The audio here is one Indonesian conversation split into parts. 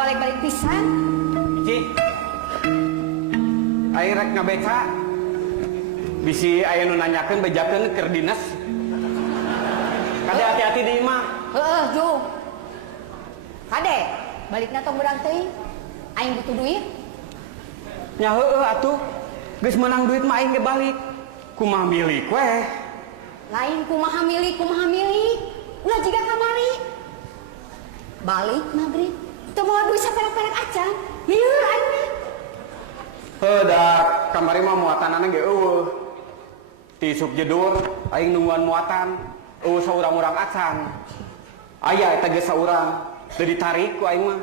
Balik-balik pisan. Ci, aing rek ngabeca. Bisi aya nu nanyakeun bejakeun keur dinas. Kade hati-hati di imah. Heeh, Ju. Kade, balikna tong urang teuing. Aing butuh duit. Nya heueuh atuh. Geus menang duit mah aing ge balik. Kumaha milik weh. Lain kumaha milik. Ulah jiga kamari. Balik maghrib. Teu mau duit saperek-perek acan. Lieur aing mah. Heudak, kamari mah muatanana ge eueuh. Ti sub jedur aing nungguan muatan. Eueuh saurang-urang acan. Aya eta ge saurang. Teu ditarik ku aing mah.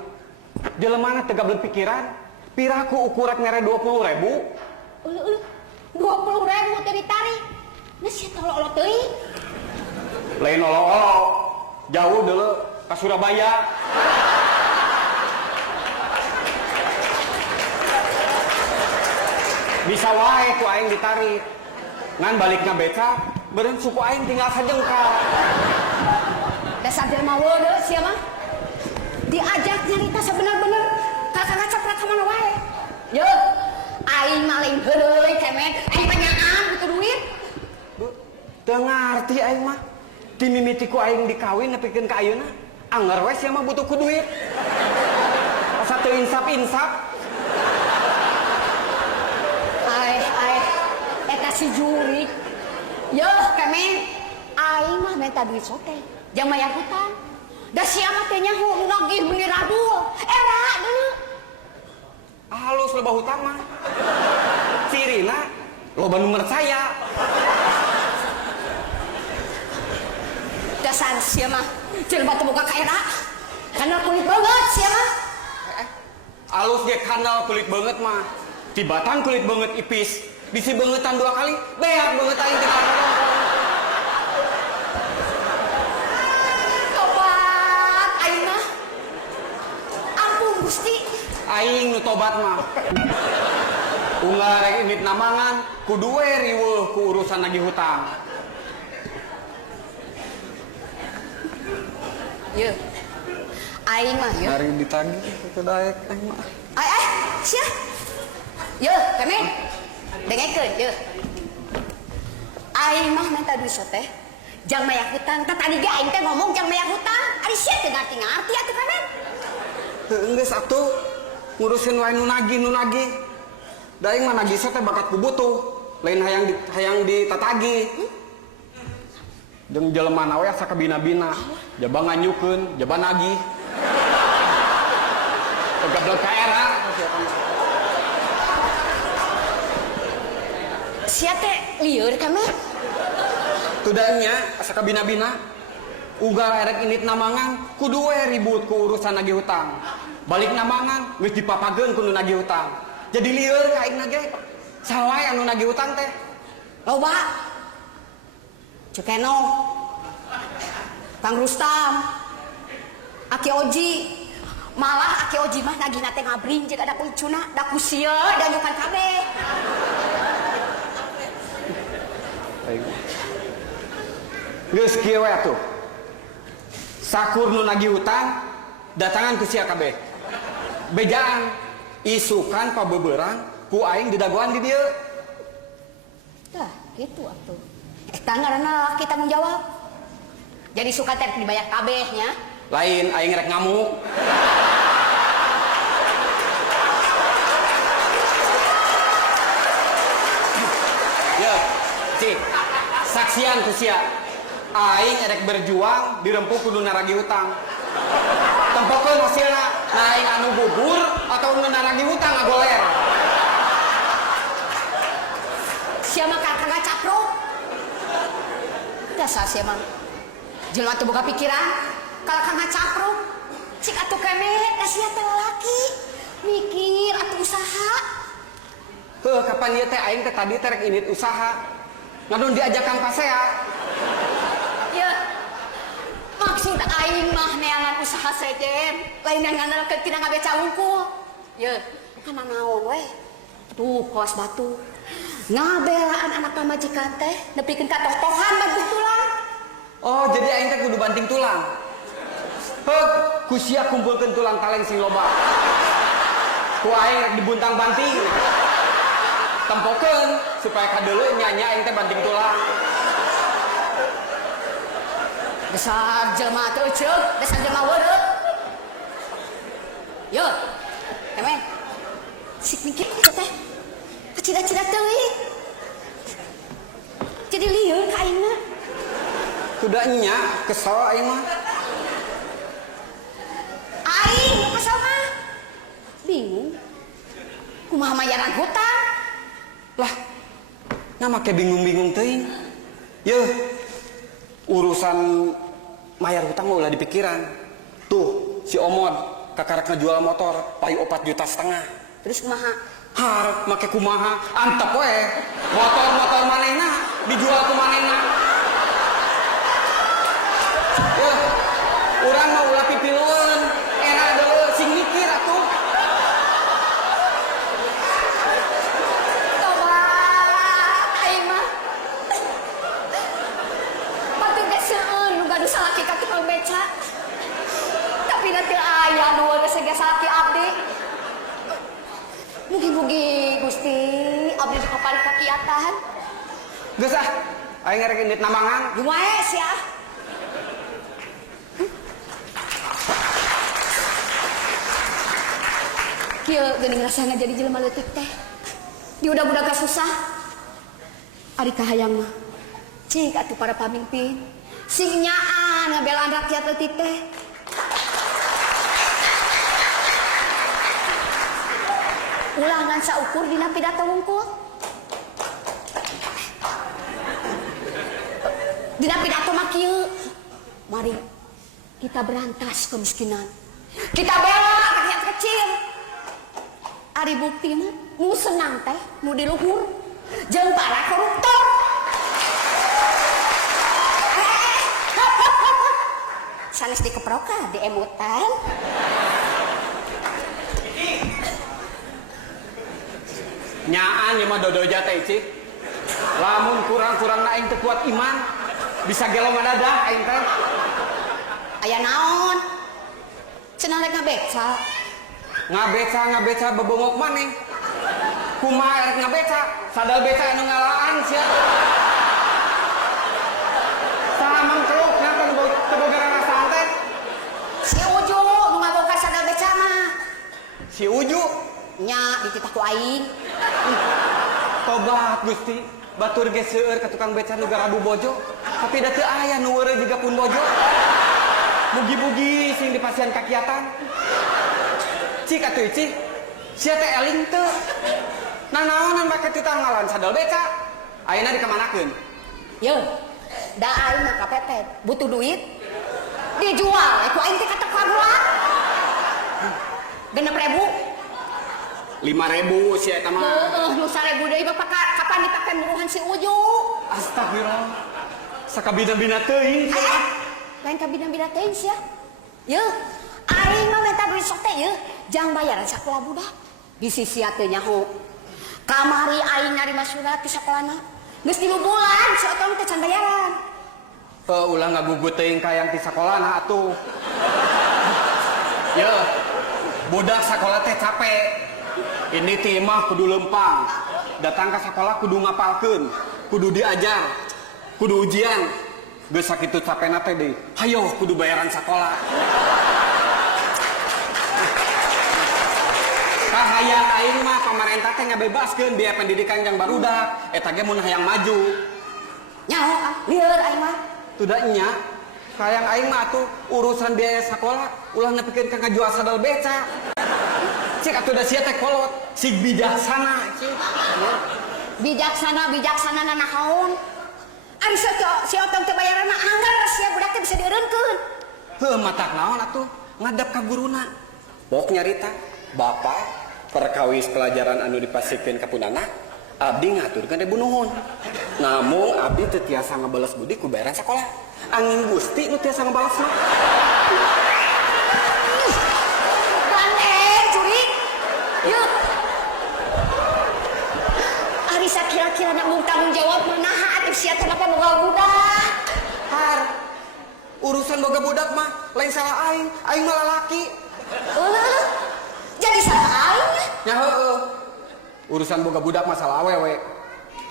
Jelemana teu gablek pikiran. Piraku ukuran mere 20.000. 20.000 teu ditarik. Geus sia tolol teuing. Lain olo-olo. Jauh deuleu ka Surabaya. Bisa wae ku aing ditarik. Ngan balikna beca, beureun suku aing tinggal sajengkal. Dasar jelema weudeu sia mah. Diajak nyarita sabener-bener kakak-kakak ka mana wae. Yeuh, aing mah lain heureuy kemen, aing tanyaan butuh duit. Teu ngarti aing mah. Ti mimiti ku aing dikawin nepikeun ka ayeuna, anger we sia mah butuh ku duit. Asa teu insap-insap. Eta si jurik. Yeuh kemen, aing mah minta duit sote. Jang mayar hutang. Da sia mah teh nyaho nagih meuni radul. Era deuleu. Halus loba hutang mah. Cirina loba nu percaya. Dasar sia mah jelema teu boga ka era. Kana kulit banget sia mah. Alus ge kanal kulit banget mah. Tibatan kulit banget ipis. Bisi bangetan 2 kali, beak banget aing teh. Tobat aing mah. Ampun Gusti. Aing nu tobat mah. Unggal rek imit namangan, kudu we riweuh ku urusan nagih hutang. Yeuh. Aing mah yeuh. Hari ditagih teu daek aing mah. Sia. Yeuh, kemen. Dengekeun yeuh. Aing mah minta duit teh. Jang maya hutang. Tadi ge aing teh ngomong jang maya hutang. Ari sia teu ngarti-ngarti atuh kanen. Heuh geus atuh. Ngurusin wae nu nagih. Da aing mah nagih teh bakat bubutuh. Lain hayang ditatagi. Jeung jelemana we asa kabina-bina. Jaba nganyukeun, jaba nagih. Gablek ka era. Sia teh lieur ka mah. Tudangnya asa kabina-bina. Unggal erek init namangan kudu we ribut ku urusan nagih hutang. Balik namangan geus dipapageun ku nu nagih hutang. Jadi lieur ka aing ge. Saha wae anu nagih hutang teh? Loba. Cukeno. Kang Rustam. Aki Oji. Malah Aki Oji mah nagihna teh ngabring jeung ada kucuna, da ku sieu danyukan kabeh. Geus kieu we atuh. Sakur nu nagih hutang datangan ku sia kabeh. Bejaan isukan pabeberang ku aing didagoan di dieu. Tah, kitu atuh. Eta ngaranna laki tanggung jawab. Jadi suka teh dibayar kabeh nya. Lain aing rek ngamuk. Ya, cik, saksian ku sia. Aing erek berjuang dirempuk kudu naragi hutang. Tempokeun hasilna, nah aing anu bubur atau anu naragi hutang ngagoler. Sia mah kagak capruk. Dasar sia mah. Jelema teu boga pikiran, kalau kagak capruk. Cik atuh kemet, da sia teh lalaki. Mikir atuh usaha. Heuh, kapan ieu teh aing teh tadi teh rek indit usaha. Ngadon diajakan pasea. Ya, maksud aing mah neangan usaha sejen, lain yang ngandalkeun tina ngabeca wungkul. Ya, kana naon we? Tuh, kos batu. Ngabelaan anak pamajikan teh nepikeun ka toh-tohan banting tulang. Oh, jadi aing teh kudu banting tulang. Heuh, ku sia kumpulkeun tulang taleng sing loba. Ku aing rek dibuntang banting. Tempokeun supaya kadeuleu nya aing teh banting tulang. Dasar jelema teu ceuk, dasar jelema weureup. Yo, kemen. Sik mikir ku teh. Cida-cida teuing. Jadi lieur ka aingna. Kuda nya kesel aing mah. Aing kesel mah. Bingung. Kumaha mayaran hutang? Lah, nama kayak bingung-bingung teuing. Yeuh, urusan mayar hutang mah ulah dipikiran. Tuh, si Omod kakarek ngejual motor payu 4,5 juta. Terus kumaha? Harap make kumaha, antep we. Motor manehna dijual ku manehna. Yeuh, urang mah ulah pipileun. Era deuleu sing mikir atuh. Salaki ka tukang beca. Tapi nanti ayah nu geus salaki abdi. Mugi-mugi Gusti abdi kapali kakiatan. Geus ah, aing ngarek indit nambangan. Jumae sia. Kieu geuning rasana jadi jelema leutik teh. Di udah-udah susah. Ari kahayang mah. Cik atuh para pamimpin. Sing nyaan ngabelaan rakyat leutik teh. Ulangan saukur dina pidato wungkul. Dina pidato mah kieu. Mari kita berantas kemiskinan. Kita bela rakyat kecil. Ari bukti mah nu senang teh nu di luhur jeung para koruptor. Sanes dikeproka, diemutan. Nyaan ieu mah dodoja teh cik. Lamun kurang-kurang aing teu kuat iman, bisa gelo ngadadah aing teh. Aya naon? Cenah rek ngabeca. Ngabeca bebongok maneh. Kumaha erek ngabeca? Sadal beca anu ngalaan sia. Saha mangkeluk napa teboga rarasaan teh? Si Uju nu ngaboga sadal beca mah. Si Uju Nya dititah ku aing. tobat Gusti. Batur ge seueur ka tukang beca nu Garabu Bojo. Tapi da teu aya nu weureu jiga pun bojo. Mugi-mugi sing dipasihan kakiatan. Cik atuh cik. Sia teh eling teu. Nanaonan make titah ngalan sadal beca. Ayeuna dikamanakeun? Yeuh, da aing mah kapepet, butuh duit. Dijual, ku aing teh katek kagulan. 6.000. 5.000 sia eta mah. Heeh, nu 1.000 deui mah kapan dipake muruhan si Uju. Astagfirullah. Sakabina-bina teuing. Lain kabina-bina teuing sia. Yeuh, aing mah minta duit sok teh yeuh, jang bayaran sakulah budak. Bisi sia teu nyaho. Kamari aing narima surat ti sakolana. Geus 3 bulan si otong teh can bayaran. Ulah ngagugut teuing ka yang ti sakolana atuh. Yeuh. Budak sakola teh capek. Ini ti mah kudu lempang. Datang ke sekolah kudu ngapalkeun, kudu diajar, kudu ujian. Geus sakitu capena teh deui. Hayo kudu bayaran sekolah. Kahayang aing mah pemerintah teh ngabebaskeun biaya pendidikan yang barudak eta ge mun hayang maju. Nyaho lieur aing mah. Tuda nya hayang aing mah atuh urusan biaya sekolah ulah nepikeun ka ngajual sadal beca. Cik atuh da sia teh kolot, sig bijaksana cik. Bijaksana naon? Ari si otong teu bayaranna anggar sia budak teh bisa dieureunkeun. Heuh matak naon atuh ngadap ka guruna. Pok nyarita, bapak perkawis pelajaran anu dipasikeun ka punana, abdi ngaturkeun debu nuhun. Namun abdi teu tiasa ngabales budi ku bayaran sakola. Angin Gusti nu tiasa ngabalesna. Gandeng curik. Yuk. Ari sakira-kira nak tanggung jawab manaha atuh sia teh apa boga budak. Har, urusan boga budak mah lain salah aing mah lalaki. Jadi salah aing. Nya heueuh. Urusan boga budak masalah awewe.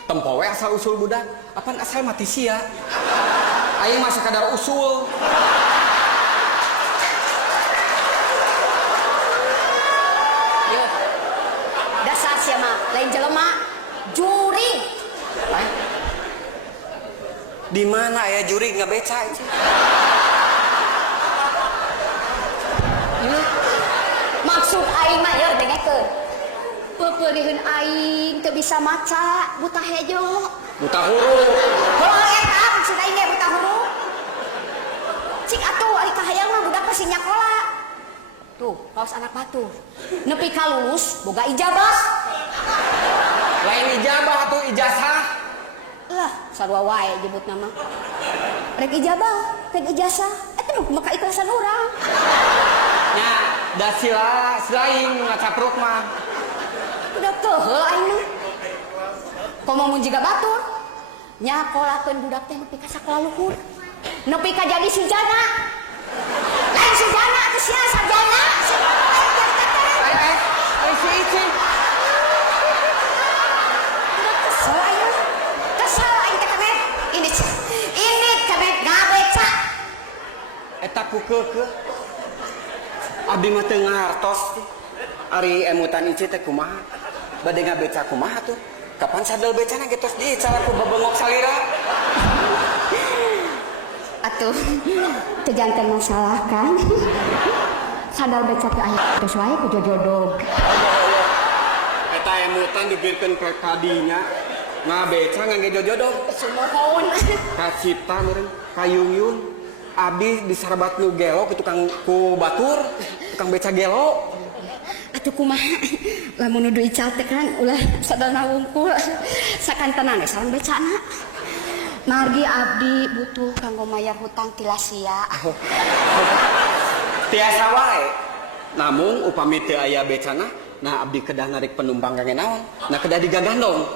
Tempo we asal usul budak, apaan asal mati sia. Aing mah sakadar usul. Yo. Dasar sia mah lain jelema juring. Di mana aya juri ngabeca itu? Maksud aing mah ya dengekeun. Pepeureuheun aing teu bisa maca, buta hejo. Buta huruf. Heuh eta maksud aing ge buta huruf. Cik atuh ari kahayang mah budak pasti nyakola. Tuh, kaos anak batu. Nepi ka lulus boga ijabah. Lain ijabah atuh ijazah. Lah, sarua wae nyebut nama. Rek ijabah, rek ijazah. Eta mah maka ikhlasan urang. Nya, da sila selain ngacapruk mah. Udah teuheuh aing mah. Komo mun jiga batur. Nyakolakeun budak teh nepi ka sakola luhur. Nepi ka jadi sujana. Lain sujana atuh sia sarjana. Si Ici. Kesel aing. Kesel aing teh kamet. Ini kamet ngabeca. Eta kukeukeuh. Abdi mah teu ngartos. Ari emutan Ici teh kumaha? Bade ngabeca kumaha tuh? Kapan sadel becana getos dicara ku babengok salira? Atuh, teu janten masalah kan? Sadar beca teh aya geus wae ku jodog. Eta emutan dibirkeun ke kadinya. Ngabeca ngangge jodog. Sumohon. Kacipta meureun kayuyun. Abdi disarabat nu gelo ku tukang ku batur, tukang beca gelo. Atuh kumaha? Lamun nu ical teh kan ulah sadana wungkul. Sakantenan we sareng becana. Margi abdi butuh kanggo mayar hutang ti Lasia. Tiasa wae. Namun upami teu aya becana, nah abdi kedah narik penumpang kangge naon? Nah kedah digagandong.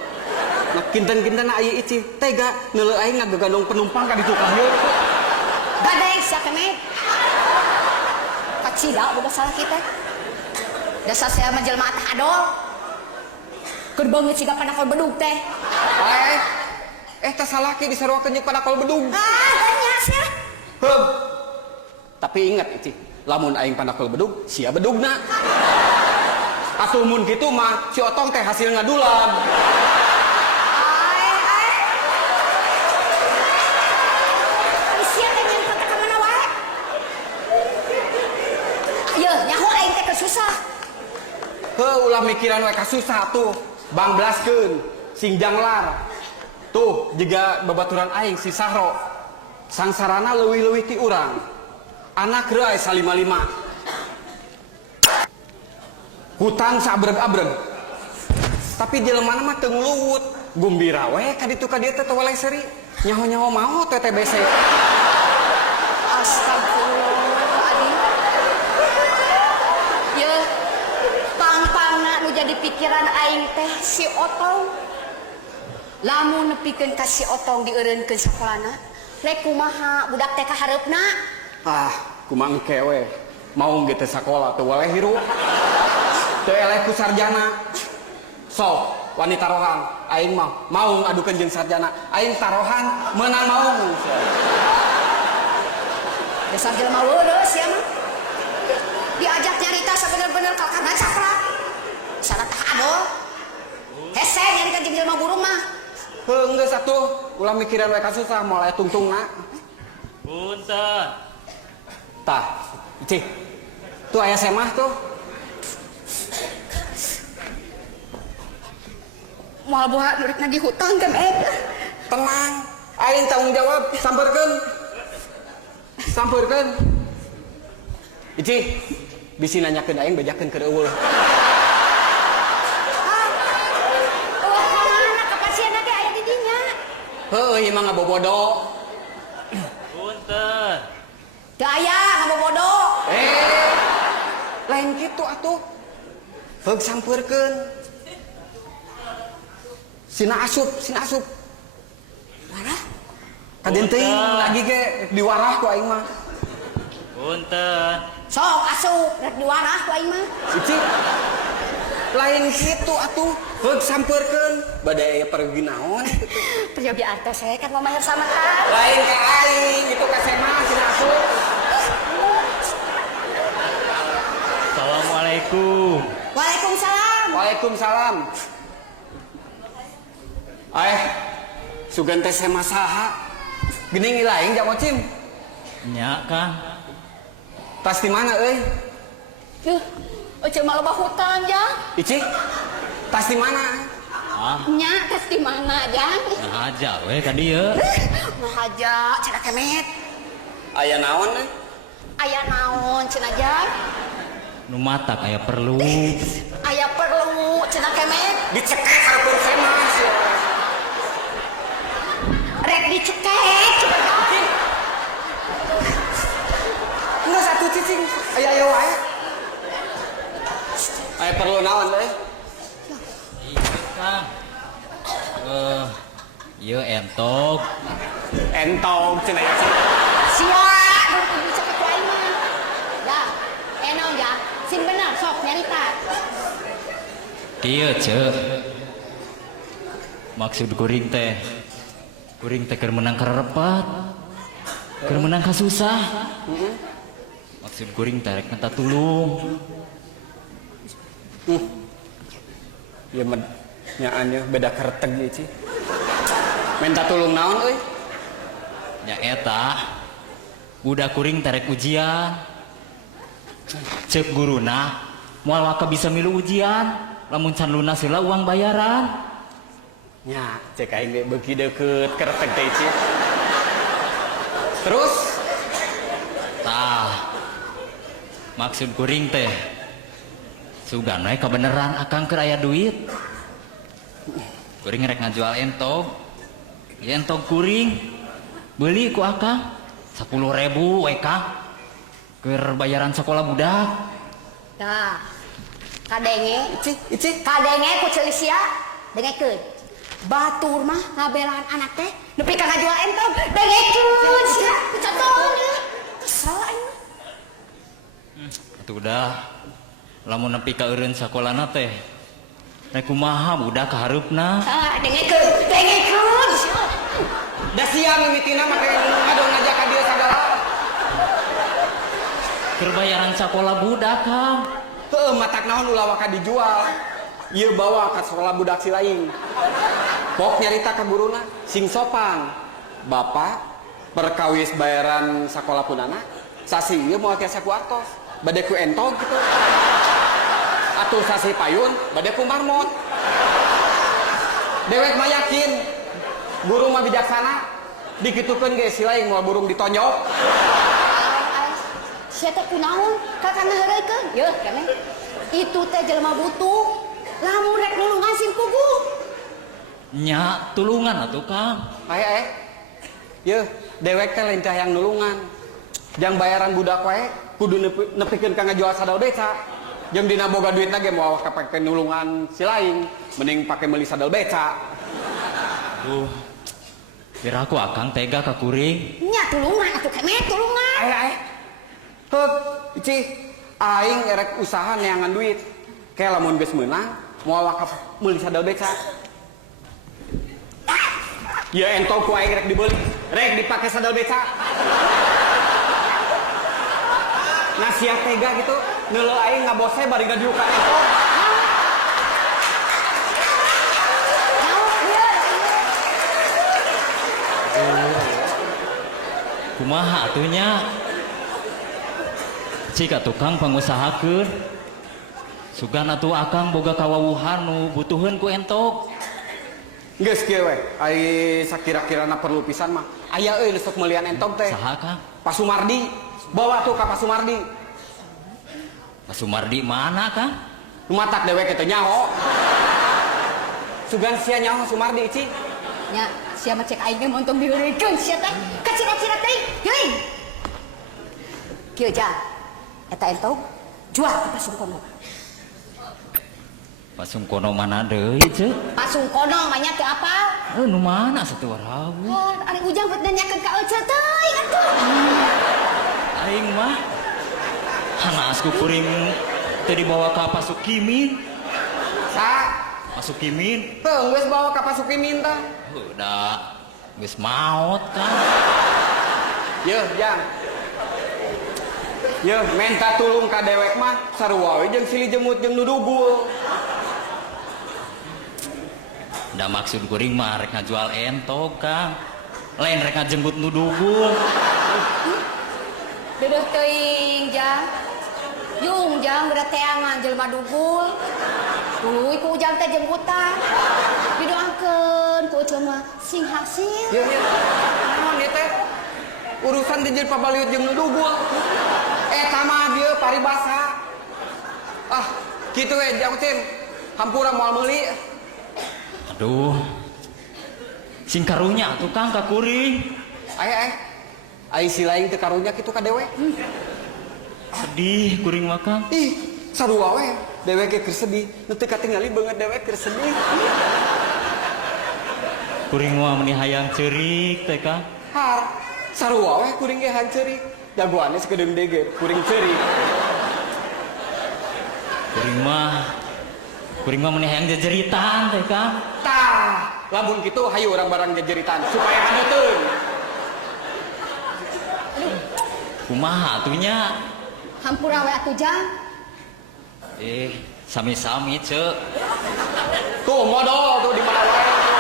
Nah kinten-kinten aya Ici tega neuleuh aing ngagagandong penumpang ka ditu kaheuh. Gadeng sia kemet. Kacida boga salah kita. Dasar saya menjelma teh adol. Keur beungeut siga panakol bedug teh. Teh salaki disaruakeun jeung panakol bedug. Nya sia. Heuh. Tapi ingat Ici, lamun aing panakol bedug, sia bedugna. Atuh mun kitu mah si Otong teh hasil ngadulag. Ari sia teh nyen kata ka mana wae. Ieu nyaho aing teh kesusah. Heuh ulah mikiran we kasusah tuh. Bangblaskeun sing janglar. Tuh juga babaturan aing si Sahro. Sangsarana leuwih-leuwih ti urang. Anak reuy salima-lima. Hutang sabreg-abreg. Tapi jelemana mah teu ngluwut. Gumbira we ka ditu ka dieu teh teu waleh seuri. Nyaho-nyaho mau teh TBC. Astagfirullahaladzim. Ye, pang-pangna nu jadi pikiran aing teh si Otong. Lamun nepikeun ka si Otong dieureunkeun sakolana, rek kumaha budak teh kahareupna? Kumaha engke we. Mau ge teh sakola teu waleh hirup. Teu eleh ku sarjana. Sok wanita tarohan aing mah mau ngadukeun jeung sarjana. Aing tarohan meunang maung. Dasar jelema weureus sia mah. Diajak nyarita sabener-bener ka kana cakra. heuh. Hese nyari ka jelema burung mah. Heuh geus atuh, ulah mikiran we ka susah moal aya tungtungna. Punten. Tah, Ici. Tuh aya semah tuh. Moal boha nurik di hutang kemet. Tenang, aing tanggung jawab, sampeurkeun. Sampeurkeun. Ici, bisi nanyakeun aing bejakeun keur eueuh. Heuh, ieu mah ngabobodo. Punten. Teu aya ngabobodo. Lain kitu atuh. Heug sampeurkeun. Sina asup. Mana? Kaden teuing lagi ge diwarah ku aing mah. Punten. Sok asup rek diwarah ku aing mah. Ici. Lain kitu atuh. Heug sampeurkeun. Bade aya pergi naon kitu. Peryogi artos saya kan mau mahir sama kan. Lain ka aing, itu ka semah sina asup. Assalamualaikum. Waalaikumsalam. Waalaikumsalam. Sugan teh semah saha? Geuning ilaing jak mocim. Nya, Kang. Tas di mana euy? Yuh, ece mah loba hutang ya. Ici. Tas di mana? Nya tes di mana Jang? Nah aja we ka dieu. Nah aja cenah kemet. Aya naon euy? Aya naon cenah Jang? Nu matak aya perlu. Aya perlu cenah kemet. Dicekek hareupeun semah sia. Rek dicekek cenah Jang. Enggak satu cicing. Aya wae. Aya perlu naon euy? Kang. Ieu entok. Entong cenah ya. Sia, nu dicekek ku aing mah. Ya, enaon ya? Sin bener sok nyarita. Kieu ceuk. Maksud kuring teh keur menang karerepat. Keur menang ka susah. Maksud kuring teh rek minta tulung. Ya mah nyaannya beda kereteg ieu Ci. Minta tulung naon euy? Nya eta budak kuring terek ujian. Cek guruna moal waka bisa milu ujian lamun can lunas heula uang bayaran. Nya, cek aing ge beuki deukeut kereteg teh Ci. Terus Tah maksud kuring teh sugan we kabeneran akang keur aya duit. Kuring rek ngajual entog. Ya entog kuring beli ku akang 10.000 we Kang. Keur bayaran sekolah budak. Nah, kadenge, Ici. kadenge ku ceulis sia, dengekeun. Batur mah ngabelaan anak teh, nepi ka ngajual entong, dengekeun sia, kucaton ya. Kesel aing. Atuh udah lamun nepi ka eureun sakolana teh rek kumaha budak ka hareupna. Dengekeun sia. Da sia mimitina make ngadon aja ka dieu sagala. Keur bayaran sakolah budak Kang. Heuh, matak naon ulah waka dijual. Ieu bawa ka sekolah budak si lain. Pok nyarita ka guruna sing sopan. Bapak perkawis bayaran sakolah punana sasi ieu moal tiasa ku artos. Bade ku entog gitu. Atuh sasi payun bade ku marmot. Dewek mah yakin guru mah bijaksana. Dikitukeun ge si lain moal burung ditonjok. Sia teh kunaon? Kakang ngaheureuykeun. Yeuh, keneh. Itu teh jelema butuh. Lamun rek nulungan sim kugu. Nya tulungan atuh Kang. Yeuh, dewek teh lain yang nulungan. Jang bayaran budak wae kudu nepikeun ka ngajual sadal beca. Jeung dina boga duitna ge moal kapake nulungan si lain, mending pake meuli sadal beca. Duh. Kira aku akang tega ka kuring. Nya tulungan atuh kemet tulungan. Heug, Ici, aing erek usaha neangan duit. Kayak lamun geus meunang moal wakaf meuli sadal beca. Ya entong ku aing rek dibeli, rek dipake sadal beca. Nah sia tega gitu, neuleuh aing ngabose bari ngadiukan entong. kumaha atunya jika tukang pengusahakeun sugan atuh akang boga kawawuhan nu butuheun ku entok. Geus kieu we, ai sakira-kirana perlu pisan mah. Aya euy nu sok meuliean entok teh. Saha Kang? Pak Sumardi. Bawa tuh ka Pak Sumardi. Pak Sumardi mana Kang? Nu matak dewek kitu nyaho. Sugan sia nyaho Sumardi Ci. Nya, sia mah cek aing ge montong diheureukeun sia teh. Ka cira-cira teh, geuing. Kieu ja. Eta entok jual ka Pasungkono. Pasungkono mana deui ceuk? Pasungkono mah nya teu apal. Nu mana satu rawu? Wah, ari ujang bet nanyakeun ka Ece teuing atuh. Aing mah hanaasku kuring teu dibawa ka Pasukimin. Sa, Pasukimin teu geus bawa ka Pasukimin tah. udah geus maot kan. Yeuh, Jang. Yeuh, minta tulung ka dewek mah sarua we jeung silih jemut jeung nu dugul. Da maksud kuring mah rek ngajual entok Kang. Lain rek ngajenggut nu dugul. Deueuh teuing Jang. Yung Jang berat teangan jelema dugul. Tuluy ku ujang teh jemputan. Didoakeun ku Ece mah sing hasil. Yeuh, yeuh. Naon ieu teh? Urusan di jeung pabaliut jeung nu dugul. Eta mah dieu paribasa. Ah, kitu we Jang Tim. Hampura moal meuli. Aduh. Sing karunya atuh Kang ka kuring. Aya ai si lain teu karunya kitu ka dewek. Sedih kuring mah Kang. Ih, sarua we. Dewek ge keur sedih. Nu teu katingali beungeut dewek keur sedih. Kuring mah meuni hayang ceurik teh Kang. Har, sarua we kuring ge hanceurik. Jagoannya sekedeng dege, kuring ceurik. Kuring mah meuni hayang jejeritan teh Kang. Tah, lamun kitu hayu urang barang jejeritan supaya haneuteun. Kumaha atunya? Hampura we atuh Jang. Sami-sami ceuk. Tuh modal tuh di mana wae tuh.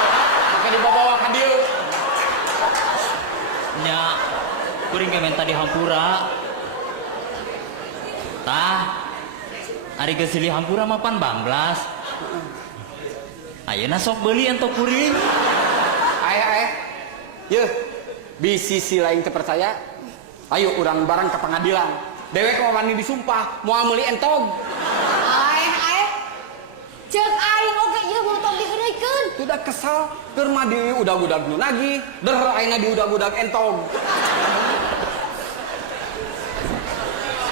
Make dibawa ka dieu. Nya kuring ge menta di hampura. Tah, ari geus silih hampura mah pan banglas. Ayeuna sok beuli entok kuring. Aya. Yeuh, bisi si lain teu percaya. Ayo urang bareng ke pengadilan. Dewek mah wani disumpah moal meuli entog. Ae. Ceuk aing oge ieu montong diheureukeun. Udah kesal, keur mah di udag-udag nu nagih, der ayeuna di udag-udag entog.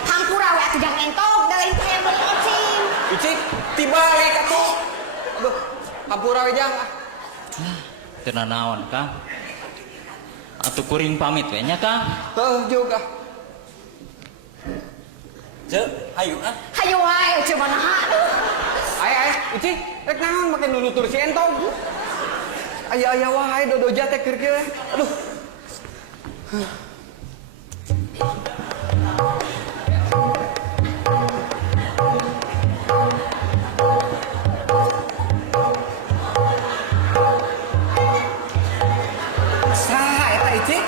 Hampura we atuh Jang entok da lain teh meuli ocing. Icik, tiba we katuh. Aduh, hampura we Jang. Teu nanaon Kang. Atuh kuring pamit we nya Kang. Teuh juga. Ceuk, hayu ah. Hayu wae Ece mah naha. Aya, Icik, rek naon make nunutur si entog. Aya wae dodoja teh keur kieu. Aduh. Saha eta Icik?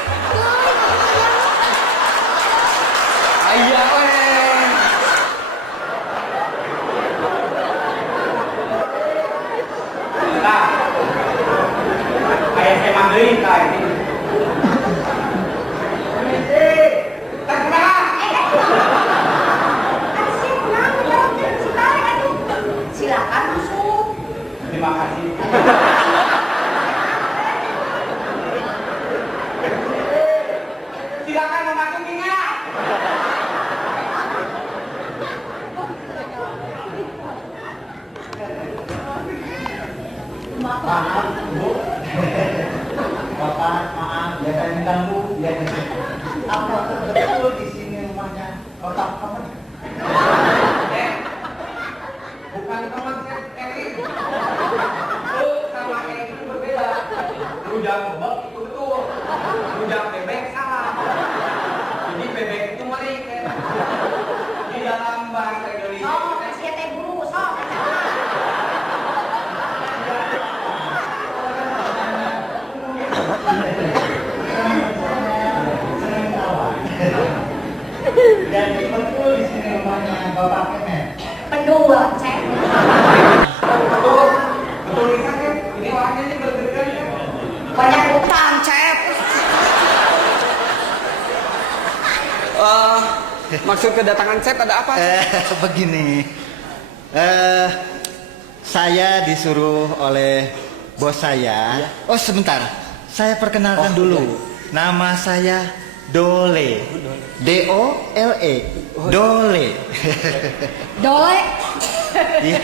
Aya we. Nah, kayak saya manggilin kak ini. Silakan masuk. Terima kasih. Silakan masuk ingat. Maaf, Bu. Bapak, maaf, ya saya mengganggu. Ya, apa betul di sini rumahnya? Kotak kamu? Bukan teman saya Eri. Sama Eri itu berbeda. Rujak bebek itu betul. Rujak bebek salah. Jadi bebek itu merik. Di dalam bahasa Indonesia. Oh, sia teh buru, sok. Jadi betul di sini rumahnya Bapak Kemet. Pendua, Cep. Betul. Betul nih kan, Cep. Ini orangnya ini bergerak ya. Banyak utang, Cep. Maksud kedatangan Cep ada apa? Begini, saya disuruh oleh bos saya. Oh sebentar, saya perkenalkan dulu. Nama saya Dole, Dole, Dole. Dole. Iya.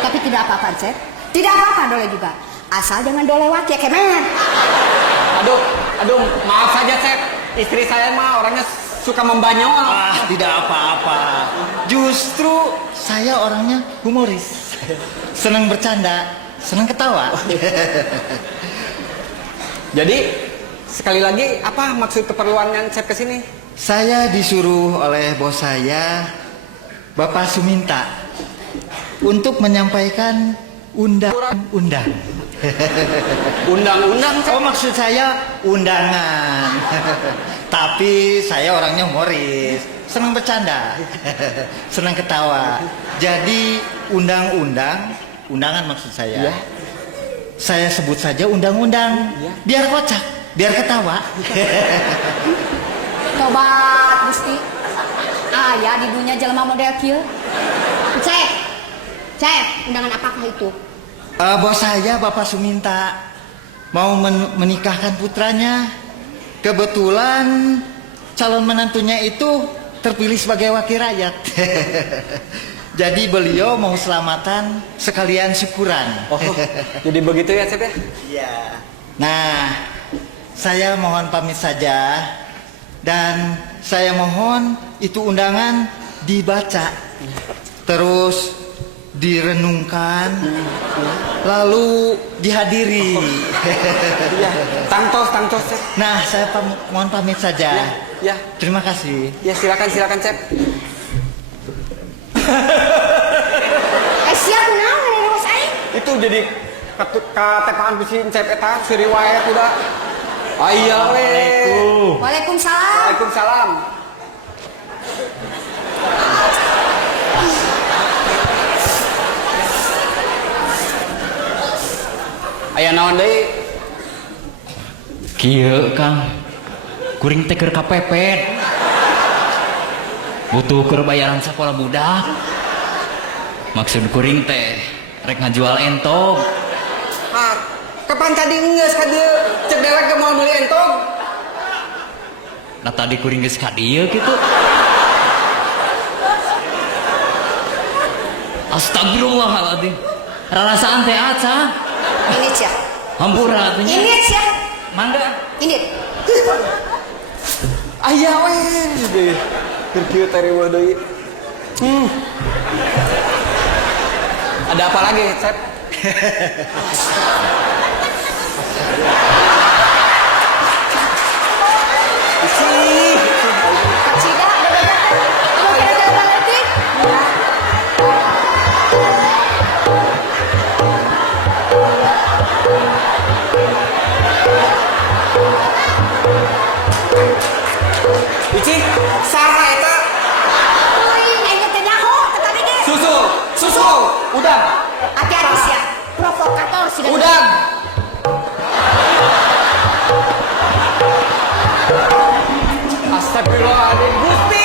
Tapi tidak apa-apa, Cep. Tidak apa-apa, Dole juga. Asal jangan dolewat ya, Kemen. Aduh, maaf saja Cep. Istri saya mah orangnya suka membanyol. Tidak apa-apa. Justru saya orangnya humoris, senang bercanda, senang ketawa. Jadi sekali lagi apa maksud keperluannya Cep kesini? Saya disuruh oleh bos saya, Bapak Suminta, untuk menyampaikan undang-undang. Undang-undang Cep. Oh maksud saya undangan. Tapi saya orangnya humoris, senang bercanda, senang ketawa. Jadi undangan maksud saya. Ya. Saya sebut saja undang-undang. Ya. Biar kocak, biar ketawa. Tobat, Gusti. Ya di dunia jelema model kieu. Cep, undangan apakah itu? Bos saya Bapak Suminta mau menikahkan putranya. Kebetulan calon menantunya itu terpilih sebagai wakil rakyat. Jadi beliau mau selamatan sekalian syukuran. Oh, jadi begitu ya Cep ya? Iya. Nah, saya mohon pamit saja. Dan saya mohon itu undangan dibaca. Terus direnungkan, lalu dihadiri. Iya. Tangtos Cep. Nah, saya mohon pamit saja. Ya. Terima kasih. Ya silakan Cep. Siap naon ini bos aing? Itu jadi katepaan bisi Cep eta siriwayat udah. Aya we. Waalaikumsalam. Waalaikumsalam. Aya naon deui? Kieu Kang, kuring teh keur kapepet. Butuh keur bayaran sekolah budak. Maksud kuring teh rek ngajual entog. Kapan tadi ngeus ka dieu cek dewek ke mau meuli entog? Nah tadi kuring geus ka dieu kitu. Astagfirullahaladzim. Rarasaan teh aca. Ini cia. Hampura atuh nya. Ini cia. Mangga. Ini. Aya we deui. Keur kieu teh reueuh deui. Ada apa lagi, Cep? Cida, mau kira jalan lagi? Ici, saha eta? Aing teh nyaho, tadi ge. Susu, udang. Hati-hati sia. Provokator sih. Udang. Astagfirullahaladzim, Gusti.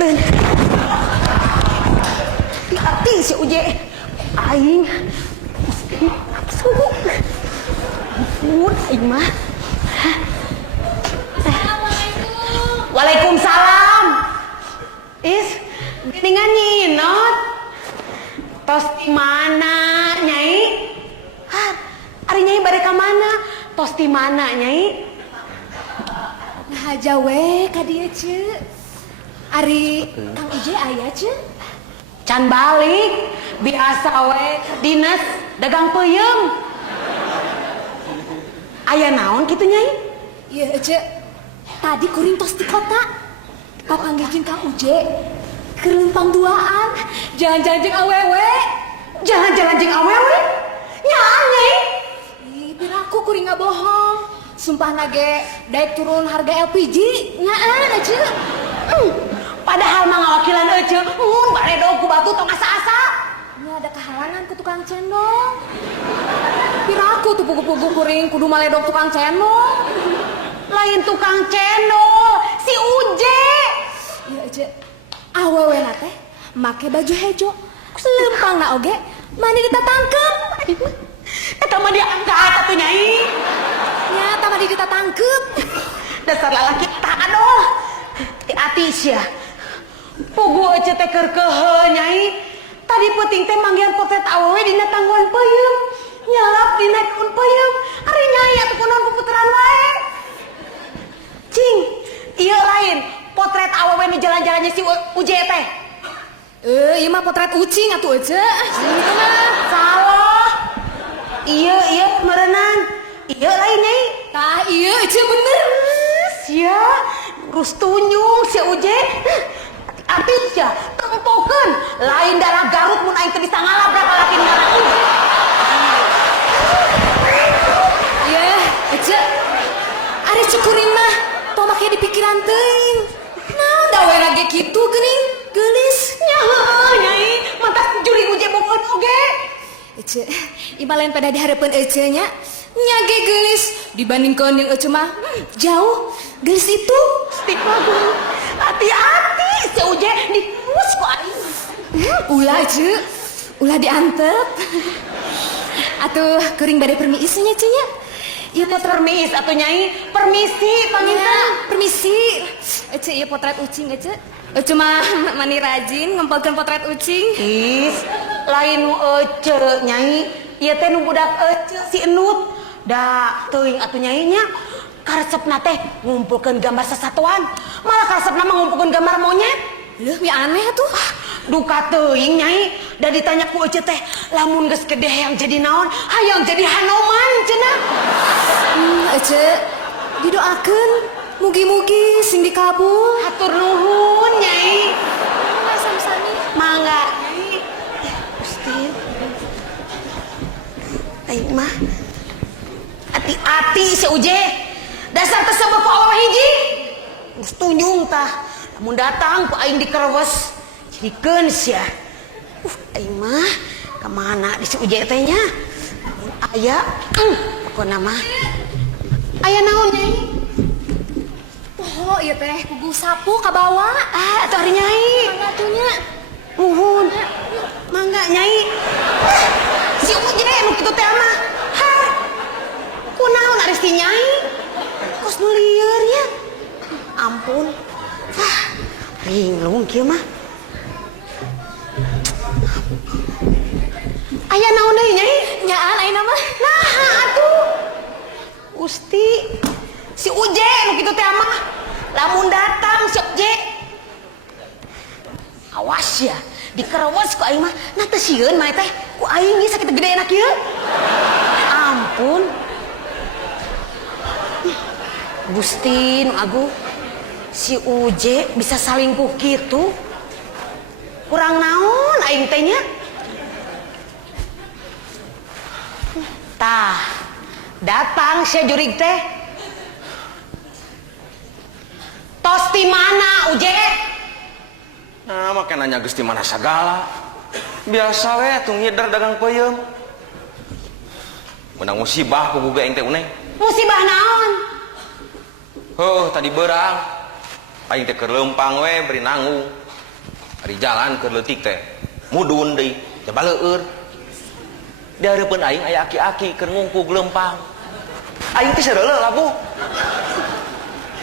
Leun. Hati si Uje. Aing. Suhu. Ampun, aing mah. Waalaikumsalam. Is, geningan nyinot. Tos di mana, Nyai? Hah, ari Nyai bade ka mana? Tos di mana, Nyai? Nah aja we ka dieu ce. Ari Kang Ije aya ce. Can balik, biasa we dinas dagang peuyeum. Aya naon kitu Nyai? Ieu ce. Tadi kuring tos di kota. Papanggilkeun Kang Uje. Keur lempang duaan, jalan-jalan jeung awewe. Jalan-jalan jeung awewe? Nyaan Nyai? Ih, piraku kuring ngabohong. Sumpah nage daek turun harga LPG. Nyaan aja. Padahal mah ngawakilan ece, baredog ku batu tong asa-asa. Ini ada kehalangan ku tukang cendol. Piraku tuh pugu-pugu kuring kudu maledog tukang cendol. Lain tukang cendol, si Uje. Iya aja. Awewe nate make baju hejo. Lempang na oge mani ditatangkep. Eta mah diangkat atuh Nyai. Nyata mah ditatangkep. Dasar lalaki tak aduh. Hati-hati sia. Pugu ece teh keur kehe Nyai. Tadi peuting teh manggihan potret awewe dina tangguhan peuyeum. Nyalap dina daun peuyeum. Ari Nyai atuh kunaon puputeran wae. Cing, ieu lain potret awewe nu jalan-jalannya si Uje teh. Ieu mah potret ucing atuh aja. Salah. Ieu merenang. Ieu lain Nyai. Tah ieu aja bener. Sia, terus tunyung si Uje. Hati-hati sia, tempokeun. Lain darah Garut mun aing teu bisa ngalabrak lalakin darah Uje. Iya, aja. Ari cukurin mah tong make di pikiran teuing. Naon da we lagi kitu geuning, geulis. Nya heueuh Nyai, mantas juri Uje bokeun oge. Ece, ieu lain pada dihareupeun ece nya. Nya ge geulis dibandingkeun jeung ece mah jauh. Geulis itu Astagfirullah. Hati-hati si Uje dipus ku aing. ulah ce, ulah diantep. Atuh kuring bade permisi nya ce nya. Ieu potret Permis atuh Nyai, permisi panginten. permisi. Ece ieu potret ucing ece. Ece mah mani rajin ngempelkeun potret ucing. Is, lain nu ece Nyai. Ieu teh nu budak ece si Enut. Da teuing atuh Nyai nya. Karesepna teh ngumpulkeun gambar sasatuan. Malah karesepna mah ngumpulkeun gambar monyet. Leuh, mi aneh atuh. Duka teuing Nyai. Da ditanya ku ece teh, lamun geus gede hayang jadi naon? Hayang jadi Hanoman cenah. Ece didoakeun mugi-mugi sing dikabul. Hatur nuhun Nyai. Sami-sami. Mangga Nyai. Ustin. Aing mah hati-hati si Uje. Dasar tersebut ku awal hiji. Geus tunjung tah. Lamun datang ku aing dikerewes. Jadikeun sia. Aing mah ka mana di si Uje teh nya? Lamun aya, pokona mah. Aya naon Nyai? Oh, ieu teh kugu sapu ka bawah. Atuh ari Nyai. Ngatunya. Nuhun. Mangga Nyai. Si Uje nu kitu teh mah. Hah. Kunaon ari si Nyai? Kos nu lieur nya. Ampun. Linglung kieu mah. Aya naon deui Nyai? Nyaan ayeuna mah. Naha atuh. Gusti. Si Uje nu kitu teh mah. Lamun datang si Uje. Awas ya, dikerewas ku aing mah. Nah teh sieun mah teh. Ku aing geus sakitu gedeena kieu. Ampun. Gusti nu agung. Si Uje bisa salingkuh kitu. Kurang naon aing teh nya? Tah, datang si jurig teh. Tos di mana Uje? Nah, makan nanya geus di mana sagala. Biasa we atuh ngidar dagang peuyeum. Menang musibah ku boga aing teh uneng. Musibah naon? Heuh, tadi beurang. Aing teh keur leumpang we beri nanggung. Ari jalan ke leutik teh mudun deui coba leueur di hareupeun aing aya aki-aki keur ngungkug lempang aing teh sareuleuh labu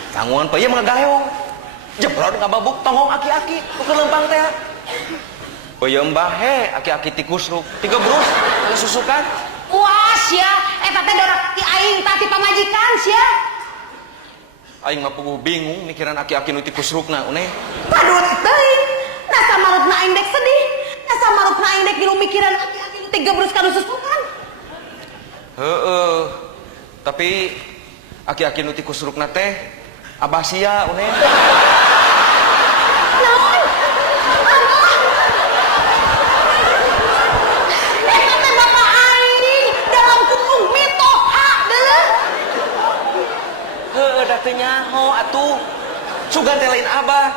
tanggungan peuyeum ngagaleong jebrod ngababuk tongong aki-aki ke lempang teh peuyeum bahe aki-aki tikusruk tigebrus susukan Wah sia, eta teh dorak ti aing tah ti pamajikan sia. aing mah puguh bingung mikiran aki-aki nu tikusrukna une Padut teuing. Nasa marupna aing dek sedih. Nasa marupna aing dek ngilu mikiran aki-aki nu tigebrus kana susukan. Heeh. Tapi aki-aki nu tikusrukna teh abah sia une. Naon? Eta teh bapak aing dalam kurung mitoha deuleuh. Heeh da teu nyaho atuh. Sugan teh lain abah.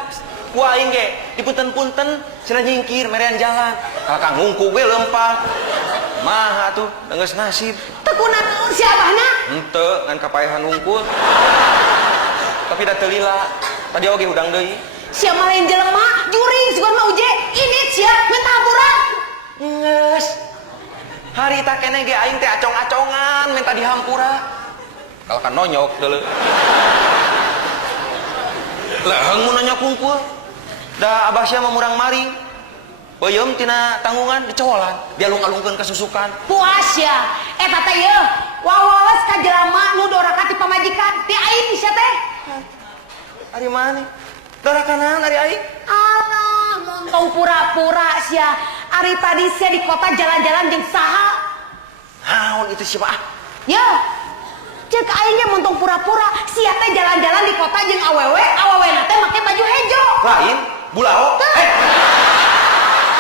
Ku aing ge dipunten-punten cenah nyingkir merean jalan. Kakang ngungkug we lempang. Mah atuh geus nasib. Teu kunaon si abahna? Henteu ngan kapaehan ngungkul. Tapi da teu lila. Tadi oge hudang deui. Sia mah lain jelema, juring sugan mah uje. Ini sia minta hampura. Geus. Hari tak kene ge aing teh acong-acongan minta dihampura. Kalau kan nonyok deuleu. Leheng mun nonyok hungkul. Da abah sia mamurang maring. Peuyeum tina tanggungan dicowolan, dialung-alungkeun ka susukan. Puas ya. Eta teh yeuh, wawales ka jelema nu doraka ti pamajikan. Ti aing sia teh. Ari mana? Dorakanan ari aing? Alah, montong pura-pura sia. Ari tadi sia di kota jalan-jalan jeung saha? Naon itu siapa? Yeuh. Ceuk aing ge montong pura-pura, sia teh jalan-jalan di kota jeung awewe, awewena teh make baju hejo. Lain? Bulao?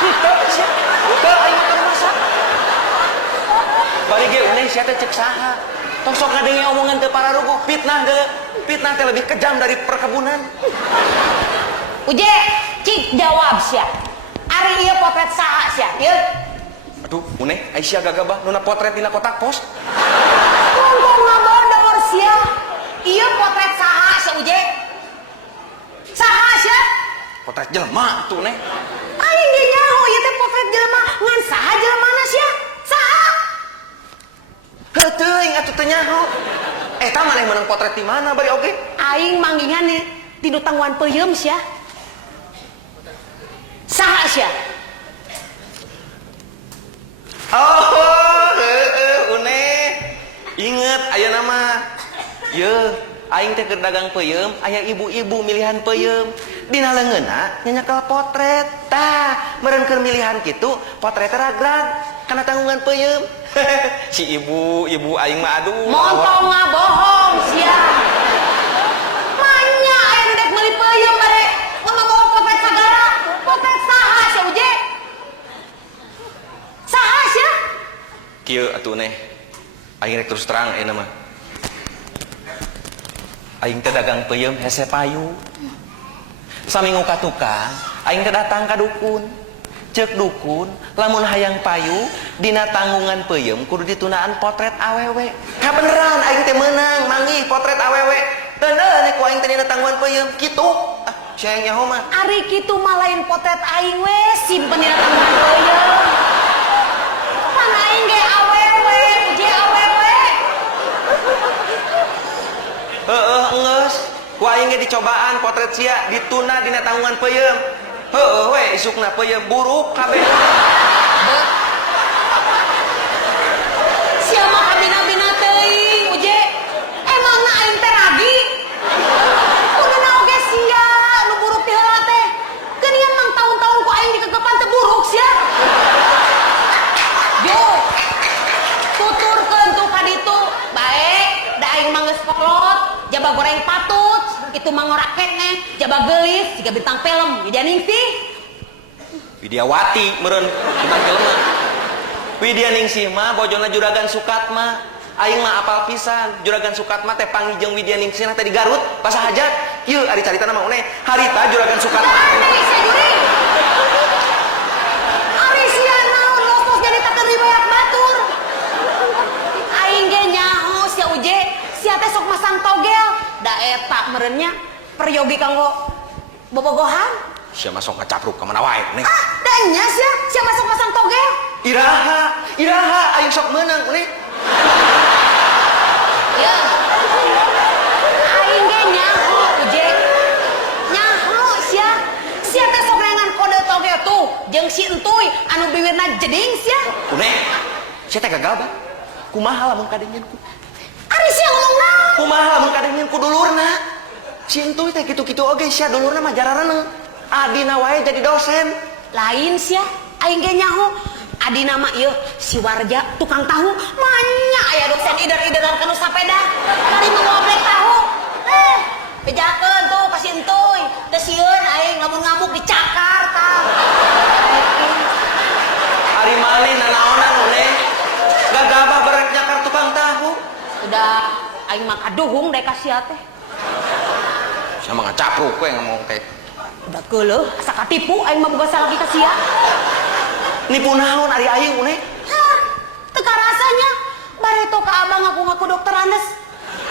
Henteu sia. Henteu aing mah keur masak. Bari ge uneh sia teh ceuk saha? Tong sok ngadengi omongan teu pararugu, fitnah deuleu. Fitnah teh lebih kejam dari perkebunan. Uje, cik jawab sia. Ari ieu potret saha sia? Yeuh. Aduh, uneh Aisyah gagabah nuna potret dina kotak pos. Ngomong ngabodor sia. Ieu potret saha sia Uje? Saha sia? Potret jelema atuh neh. Aing ge nyaho ieu teh potret jelema ngan saha jelemana sia? Saha? Heuh teuing atuh teu nyaho. Eta maneh meunang potret di mana bari oge? Aing manggihan di tilu tangguhan peuyeum sia. Saha sia? Oh, uneh. Inget aya nama. Yeuh, aing teh keur dagang peuyeum, aya ibu-ibu milihan peuyeum. Dina leungeunna nyanyakel potret. Tah, meureun keur milihan kitu, potret ragrag kana tanggungan peuyeum. Si ibu aing mah aduh. Montong ngabohong sia. Manya aing dek meuli peuyeum bare ngomong potret sagala. Potret saha sia Uje? Saha sia? Kieu atuh neh. Aing rek terus terang ayeuna mah. Aing teh dagang peuyeum hese payu. Saminggu ka tukang, aing teh datang ka dukun. Ceuk dukun, lamun hayang payu dina tanggungan peuyeum kudu ditunaan potret awewe. Ka beneran aing teh meunang manggih potret awewe. Teu neueuh ku aing teh dina tanggungan peuyeum kitu. Ah, sayang nyaho mah. Ari kitu mah lain potret aing we simpen dina tanggungan peuyeum. Pan aing ge awewe, Uje awewe. Heeh, geus. Ku aing ge dicobaan potret sia dituna dina tanggungan peuyeum. Heeh we isukna peuyeum buruk kabeh. Sia mah abina-bina teuing, Uje. Emangna aing teh ragi? Kunaon oge sia nu buruk ti heula teh. Keun ieu mang tahun-tahun ku aing dikegepan teu buruk sia. Yo. Tuturkeun tuh ka ditu. Bae, da aing mah geus kolot, jaba goreng patut, itu mah ngora keneh, jaba geulis jiga bintang film. Jadi Ningsih. Widiawati meureun bintang jelema. Widyaningsih mah bojona Juragan Sukatma. Aing mah apal pisan. Juragan Sukatma teh panggih jeung Widyaningsih teh di Garut pas hajat. Ieu ari caritana mah uneh harita Juragan Sukatma. Ari sia juri. Ari sia naon lopos jadi takeun riwayat batur. Aing ge nyaho sia Uje, sia teh sok masang togel. Da eta meureunnya peryogi kanggo bobogohan. Sia masuk ngacapruk ke mana wae nih. Ah, danya sia, sia masuk pasang togel. Iraha aing sok meunang nih. Ya. Aing ge nyaho uje. Nyaho sia. Sia teh sok rengan kode togel tuh jeung si entuy anu bibirna jeding sia. Une, sia teh gagal bah. Kumaha lamun kadengeun ku? Ari sia ngomong naon? Kumaha lamun kadengeun ku dulurna? Si entuy teh kitu-kitu oge sia dulurna mah jarareneung. Adina wae jadi dosen. Lain sia, aing ge nyaho. Adina mah ieu si Warja tukang tahu, manya aya dosen ider-ideran kanu sapeda. Kali mengobrek tahu. Bejakeun tuh ka si entuy. Teu sieun aing lamun ngamuk dicakar tah. Ari malih nanaonan une. Gagabah barek nyakar tukang tahu. Udah aing mah kaduhung dek ka sia teh. Sama ngacapruk we ngomong teh. Udah geuleuh asa katipu aing mah boga salagi ka sia. Nipu naon ari aing une? Hah, teu karasanya bareto ka abang ngaku-ngaku dokter Andes.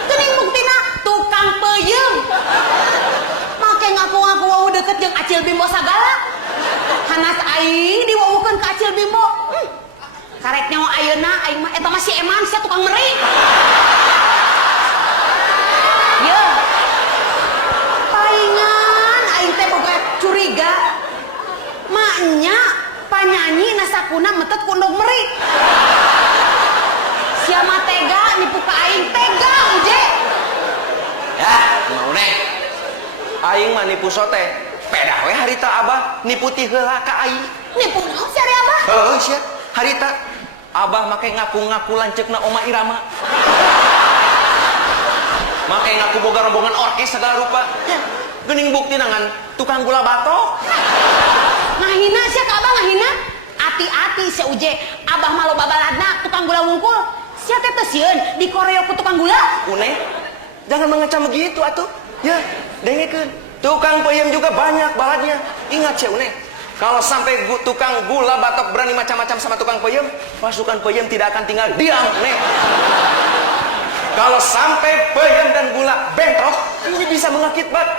Geuning buktina tukang peuyeum. Make ngaku-ngaku wau deket jeung Acil Bimbo sagala. Hanas aing diwawukeun ka Acil Bimbo. Karek nyawa ayeuna aing mah eta mah si eman sia tukang meri. Ye. Palingan aing teh boga curiga. Maknya panyanyi nasakuna metet kundog meri. Sia mah tega nipu ka aing tega uje. Ya, mau une. Aing mah nipu sote. Peda we harita abah nipu ti heula ka aing. Nipu naon si ari abah? Heuh sia, harita abah make ngaku-ngaku lanceukna Oma Irama. Make ngaku boga rombongan orkes segala rupa. Geuning bukti nangan tukang gula batok. Ngahina sia ka abah ngahina. Ati-ati sia uje, abah mah loba baladna tukang gula wungkul. Sia teh teu sieun dikoreok ku tukang gula. Une, jangan mengecam begitu atuh. Ya, dengekeun. Tukang peuyeum juga banyak baladnya. Ingat sia Une, kalau sampai tukang gula batok berani macam-macam sama tukang peuyeum, pasukan peuyeum tidak akan tinggal diam, Une. Kalau sampai peuyeum dan gula bentrok, ini bisa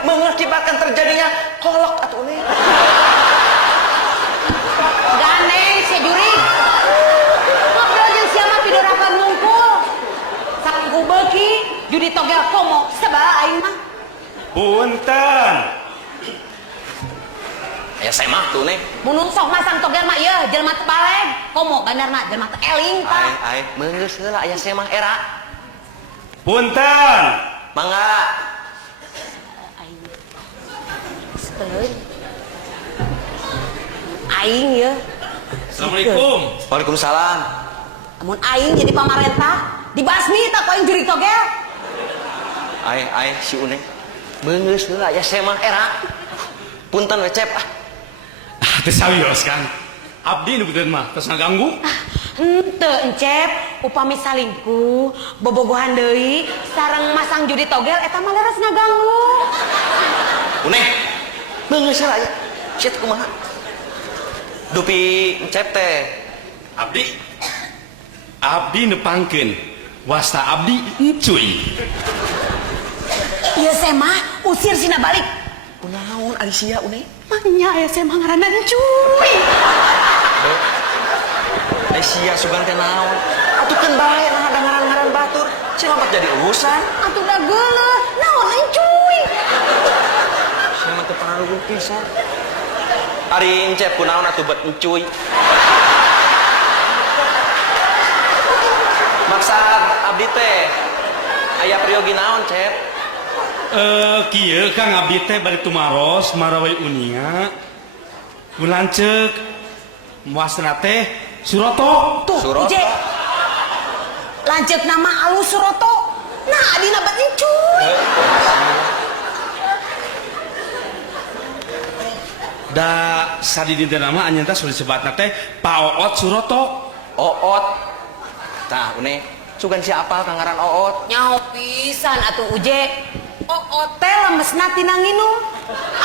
mengakibatkan terjadinya kolok atuh Une. Gandeng sia juri. Ngobrol jeung sia mah pidorapan wungkul. Sangku beuki judi togel komo sabaraha aing mah. Punten. Ya saya mah tuh Une. Mun sok masang togel mah ieu jelema teu baleg. Komo benerna jelema teu eling tah. Ai meunggeus heula aya saya mah era. Punten. Mangga. Aing. Seueun. Aing ya. Assalamualaikum. Waalaikumsalam. Amun aing jadi pamarentah, dibasmi tak aing juri togel. Ai si Une. Meunggeus heula aya saya mah era. Punten we Cep. Teu sawios Kang. Abdi nu beuteuh mah tos ngaganggu. Henteu encep, upami salingkuh, bobogohan deui, sareng masang judi togel eta mah leres ngaganggu. Une. Meunggeus heula aya. Cet kumaha? Dupi Cep teh. Abdi nepangkeun. Wasta abdi encuy. Ieu saya mah usir sina balik. Kunaon ari sia Une? Manya aya saya mah ngaranna cuy. Sia sugan teh naon? Atukeun bae nah ada ngaran-ngaran batur. Cilamat jadi urusan. Atuh da geuleuh, naon encuy. Sia mah teu paralugu pisan. Ari Cep kunaon atuh bet encuy? Maksud abdi teh aya priogi naon Cep? Kieu Kang abdi teh bari tumaros marawai uninga. Kulanceuk muasna teh Suroto. Tuh, Suroto. Uje. Lanceuk nama alus Suroto. Nah, adina bet encuy. Da sadidi teh nama anjeun teh sudah disebutna teh Pak Oot Suroto. Oot. Tah, Une, sugan siapa kang ngaran Oot? Nyaho pisan atuh Uje. Oot teh lemesna tina nginum.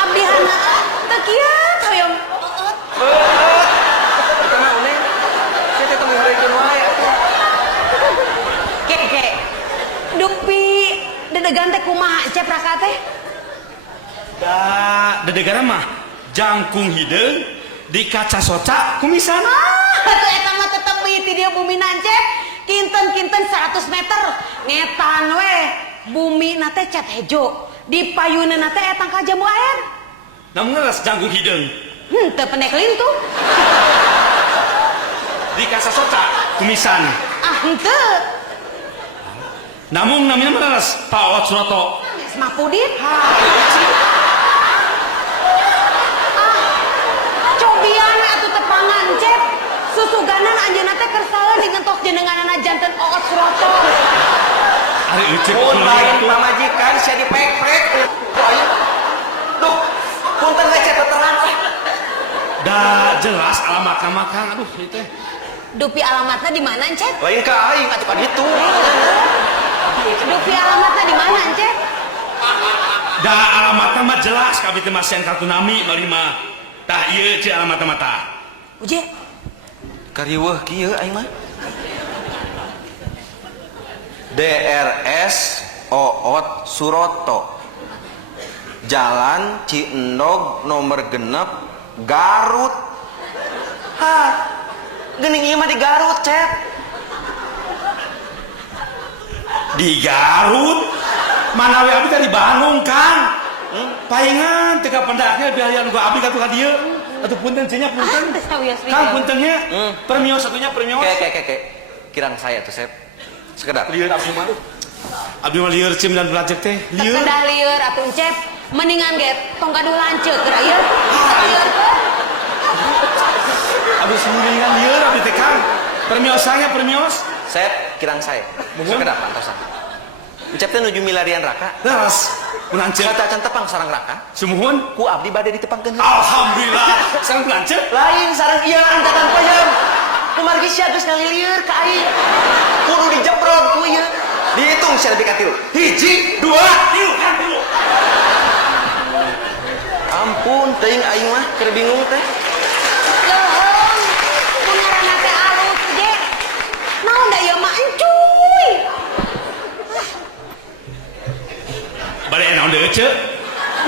Abdi hanaan teu kieu hoyong Oot. Eta mah Une. Saya teh teu ngeureikeun wae atuh. Kek. Dupi dedegan teh kumaha Cep raka teh? Da dedegana mah jangkung hideung di kaca soca kumisan. Atuh eta mah tetep beuti dia bumi nancep. Kinten-kinten 100 meter. Ngetan we. Bumi nate cat hejo. Di payuneun nate etang ka jambu air. Namun ngeras jangkung hideung Teu pendek lintu. di kaca soca kumisan. Ah henteu. Namun namanya ngeras Pak Suroto. Geus mah pudit. Cobian we atuh tepangan cep. Susuganan anjeunna teh keur saeuh digentos jenenganana janten Oot Suroto. Ari euceuk Mun kuliah lain tuh. pamajikan sia dipek-pek. Duh, punten lecet terang. Da jelas alamatna mah Kang. Aduh ieu teh. Dupi alamatna di mana, Cep? Lain ka aing atuh ka ditu. Dupi alamatna di mana, Cep? Da alamatna mah jelas kabeh teh mah sian kartu nami bari mah. Tah ieu ceu alamatna mah tah. Uje, Kariweuh kieu aing mah. DRS Oot Suroto. Jalan Ciendog nomor genep Garut. Hah. Geuning ieu mah di Garut, Cep. Di Garut mana we abdi teh di Bandung Kang. Paingan teu ka pendaknya biaya nu abdi ka tuh ka dieu. Atuh punten cenah punten. Kang puntennya. Permios satunya permios. Kek. Kirang saya tuh, Cep. Sekedar. Lieur abdi mah. Abdi mah lieur cim dan belajek teh. Lieur. kedah lieur atuh, Cep. Mendingan ge tong gaduh lanceuk geura ieu. Lieur teh. Abdi sumuringan lieur abdi teh Kang. Permios saya permios. Cep, kirang saya. Sekedar pantosan. Cep teh nuju milarian raka. Leres. Mun hanceur. Kata can tepang sarang raka. Sumuhun. Ku abdi bade ditepangkeun. Alhamdulillah. Sareng lanceuk. Lain sarang ieu angkatan peuyeum. Kumargi sia geus ngalilieur ka aing. Kudu dijebrod ku ieu. Dihitung sia lebih ka 3. 1, 2, 3. Ampun, teuing aing mah keur bingung teh. Leuheung. Mun ngaranna teh alus, Uje. Naon da ieu mah encuy. Bade naon deui ceu?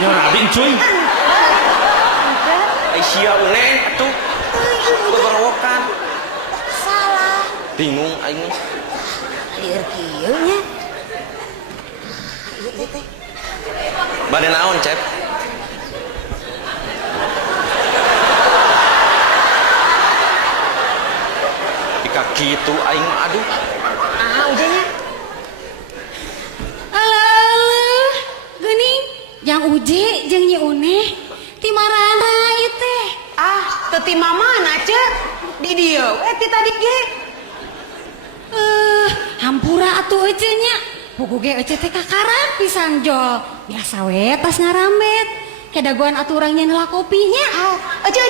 Ya abdi cuy. Ai sia uneng atuh. Gogorowokan. Salah. Bingung aing mah. Lieur kieu nya. Bade naon, Cep? Jika kitu aing mah aduh. Ah, Uje nya. Alah, geuning Jang Uji jeung Nyi Uneh ti marana ieu teh. Ah, teu ti mamana, Cep. Di dieu we ti tadi ge. Hampura atuh ece nya. Pugu ge ece teh kakaran pisan jol. Biasa we tas ngarambet. Kedaguan atuh urang nyen heula kopinya. Ece,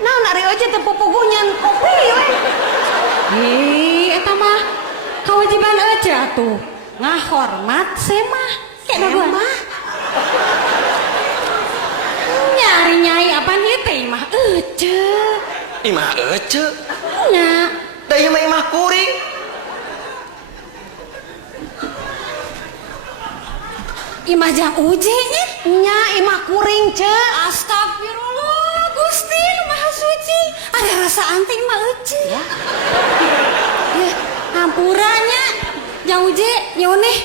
naon ari Ece teh pupuguh nyen kopi we. Eta mah kewajiban ece atuh. Ngahormat semah. Kedaguan mah. Nyari nyai apaan ieu teh mah ece. Imah ece. Nya. Da ieu mah imah kuring. Imah Jang Uji nya. Nya imah kuring, Cek. Astagfirullah, Gusti nu Maha Suci. Ada rasa anti mah ece. Ya. Hampuranya Jang Uji, Nyoneh.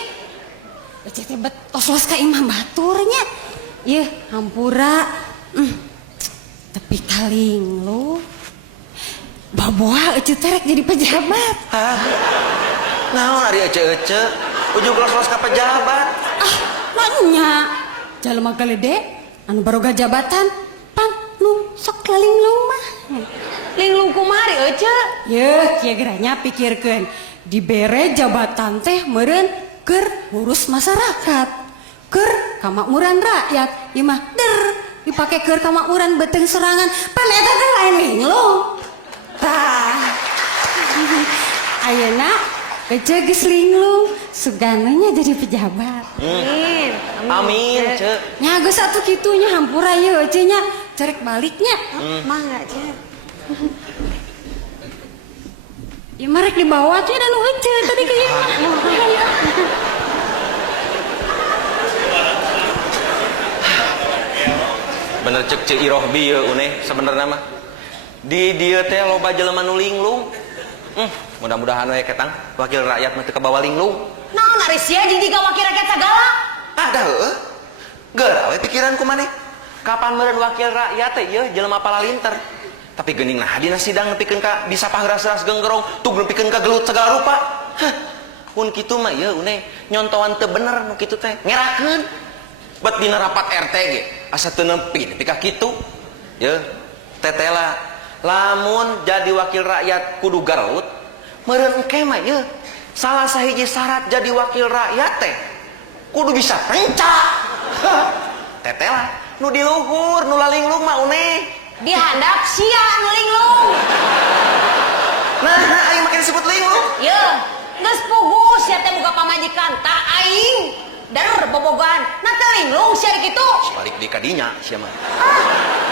Ece teh bet tos ka imah baturnya. Yeuh, hampura. Tapi kaling lu. Baboa ece terek jadi pejabat. Hah? Naon ari ece-ece? Ujug los-los ka pejabat. Nanya, jalema galede anu baroga jabatan pang nu sok linglung mah. Linglung kumari Ece. Yeuh, kieu geranya pikirkeun dibere jabatan teh meureun keur ngurus masyarakat, keur kamakmuran rakyat. Ieu mah dipake keur kamakmuran beuteung sorangan, pan eta teh lain linglung. Tah. Ayeuna Ece geus linglung, sugananya jadi pejabat. Amin, Cek. Nya geus atuh kitunya hampura ieu Ece nya cerek baliknya. Mangga, Cek. Ya marek dibawa teh dan Ece tadi ke ieu. Bener cek cek iroh bieu une sebenarnya mah. Di dieu teh loba jelema nu linglung. Mudah-mudahan we ketang wakil rakyat mah teu kabawa linglung. Naon ari sia jeung jiga wakil rakyat sagala? Ada heueuh. Geura we pikiran ku maneh. Kapan meureun wakil rakyat teh ieu jelema palalinter. Tapi geuning nah dina sidang nepikeun ka bisa paheuras-ras genggerong, tug nepikeun ka gelut segala rupa. Mun kitu mah ieu une nyontohan teu bener nu kitu teh. Ngerakeun. Bet dina rapat RT ge asa teu nempi nepi ka kitu. Ye, tetela lamun jadi wakil rakyat kudu garut, meureun engke mah ye salah sahiji syarat jadi wakil rakyat teh kudu bisa renca. Tetela nu di luhur nu lalinglung mah une Di handap sia nu linglung. nah aing makin disebut linglung. Ye, geus puguh sia teh boga pamajikan, tah aing dar bobogan. Nah teh linglung sia kitu. Balik di kadinya sia mah.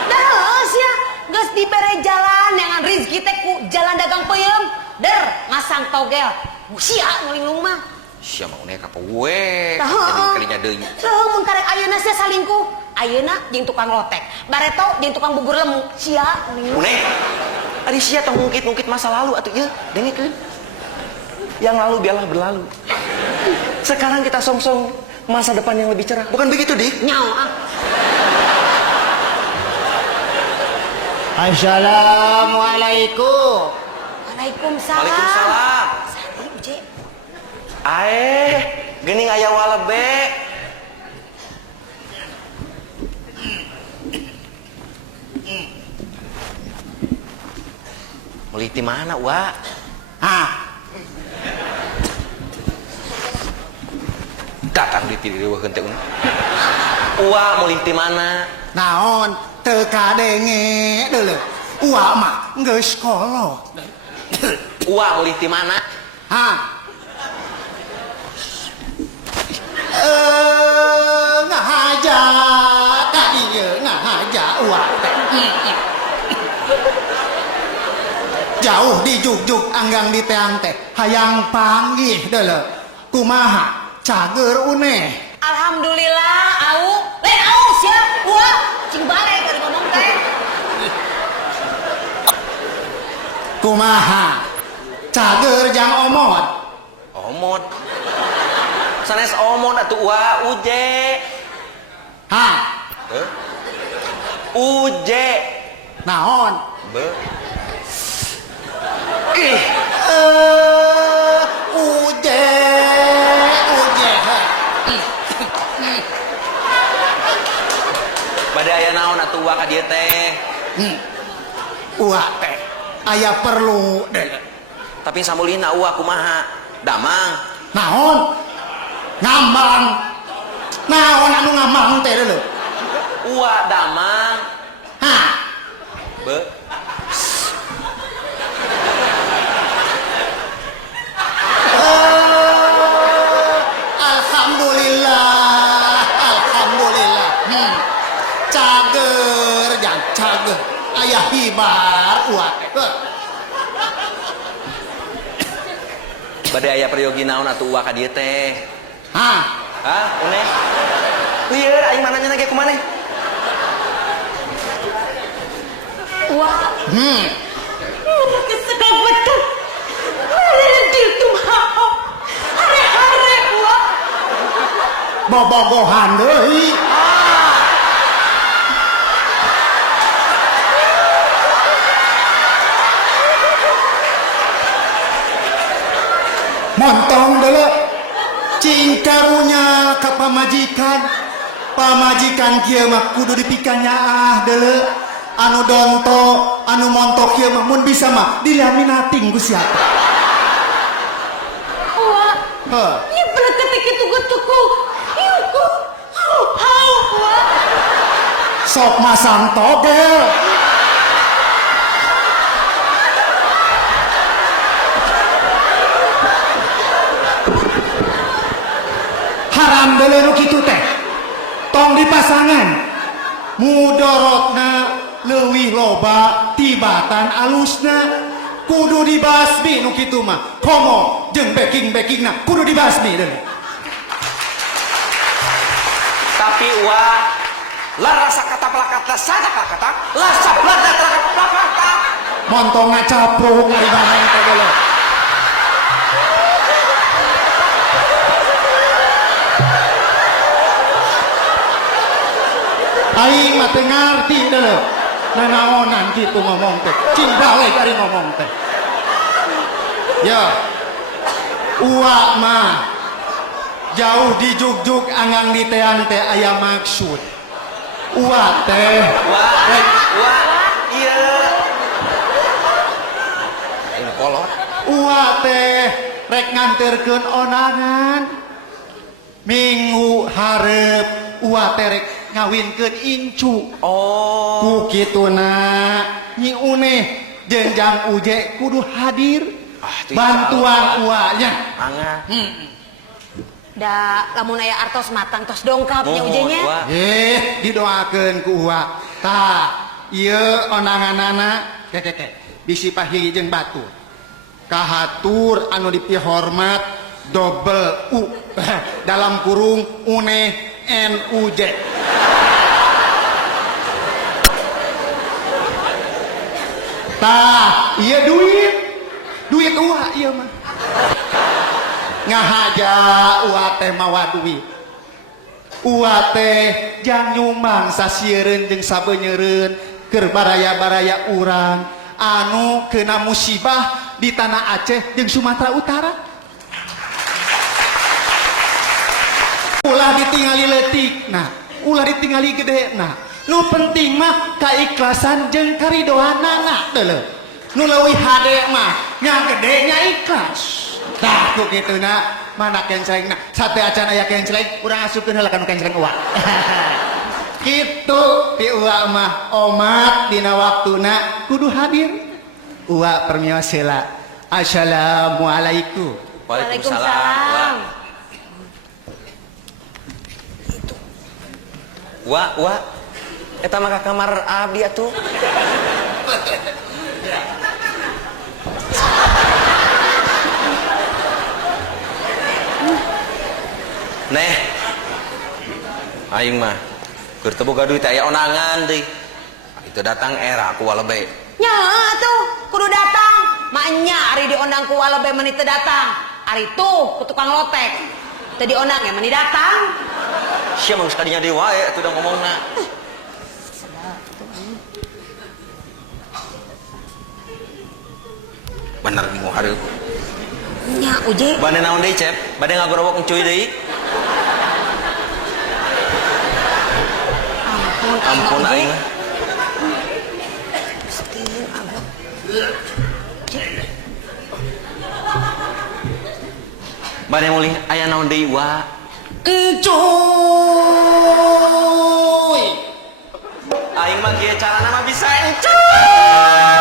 Dah heuh sia, geus dibere jalan dengan rezeki teh ku jalan dagang peuyeum. Der masang togel. Sia nu linglung mah. Sia mah une kapoe. Tah Jadi heuh. kalinya deui. Teuh mun karek ayeuna sia salingkuh. Ayeuna jeung tukang lotek, bareto jeung tukang bubur lemu. Sia nu linglung. Une. Ari sia tong ngungkit-ngungkit masa lalu atuh ieu, dengekeun. Yang lalu biarlah berlalu. Sekarang kita song-song masa depan yang lebih cerah. Bukan begitu, Dik? Nyao ah. Assalamualaikum. Waalaikumsalam. Waalaikumsalam. Sari uje. Geuning aya walebe. Meuli ti mana, Wa? Datang di tidieuweun teh un. Wa meuli ti mana? Naon teu kadenge deuleu. Uwa mah geus kolot. Wa meuli ti mana? Ngahaja ka dieu ngahaja uwa teh. Jauh di juk-juk anggang di teang teh hayang panggih deuleu. Kumaha cager une. Alhamdulillah, au. Lain au sia. Wah, cing bale keur ngomong teh. Kumaha cager jang omot. Omot. Sanes omot atuh Wa uje. Uje. Naon? Be. Uje. Bade aya naon atuh Wa ka dieu teh? Uwa teh aya perlu deuleu. Tapi samulina Wa kumaha? Damang. Naon? Ngambang. Naon anu ngambang teh deuleu? Wa damang. Be. Alhamdulillah. Cager jang cager. Aya hibar uwa teh. Bade aya peryogi naon atuh Wa ka dieu teh? Une? Lieur aing mananya nage kumaneh? Wah. Kesedap betul. Mana dia tuh mau? Hare-hare wah. Bobogohan deui. Montong deuleu. Cing karunya ka pamajikan kieu mah kudu dipikannya deuleu. Anu donto anu montok kieu mah mun bisa mah dilaminating ku siapa. Wah. Ieu bener ketik itu getuku. Ieu ku. Hau wah. Sok masang togel. Haram deuleu nu kitu teh. Tong dipasangan. Mudorotna leuwih loba tibatan alusna. Kudu dibasmi nu kitu mah. Komo jeung backing-backingna kudu dibasmi deuleu. Tapi Wa larasa kata pelakata sada kata lasa belada pelakata montong ngacapruk ari mana teh geuleuh. Aing mah teu ngarti deuleuh. Nanaonan kitu ngomong teh. Cing balik ari ngomong teh. Ya. Uak mah jauh di juk-juk anggang di teang teh aya maksud. Uak teh. wah iya ini kolot Uak teh rek nganterkeun onangan. Minggu hareup uak teh rek ngawinkeun incu. oh Ku kituna Nyi Uneh jeung Jang Uje kudu hadir. itu Bantuan uaknya. angga Da lamun aya artos matang tos dongkapnya ujenya. wah Didoakeun ku uak. Tah, ieu onanganana keke bisi pahi jeung batu. Kahatur anu dipihormat double U dalam kurung Uneh NUJ. Tah, ieu duit uak ieu mah. Ngahaja uak teh mawa duit. Uak teh jang nyumbang sasiereun jeung sabeunyereun keur baraya-baraya urang anu kena musibah di tanah Aceh jeung Sumatera Utara. Ulah ditingali leutikna, ulah ditingali gedena. Nu penting mah kaikhlasan jeung karidoanana deuleuh. Nu leuwih hade mah nya gede nya ikhlas. Tah ku kituna mana kencelengna sate acan aya kenceleng urang asukeun heula kana kenceleng uak. Kitu ti uak mah omat dina waktuna kudu hadir. Uak permios heula. Assalamualaikum. Waalaikumsalam wah eta mah ka kamar abdi atuh Neh aing mah keur teu boga duit aya onangan deui itu datang era ku walebe Nya tuh kudu datang. Maknya ari diondang ku walebe meuni teu datang. Ari tuh ku tukang lotek. Teu diondang ya meuni datang. sia mah geus kadinya deui wae atuh udah ngomongna bener minggu hareup Nya uje. bade naon deui cep bade ngagorowok encuy deui ampun aing mah bade mulih aya naon deui wa Encuy. aing mah kieu carana mah bisa encuy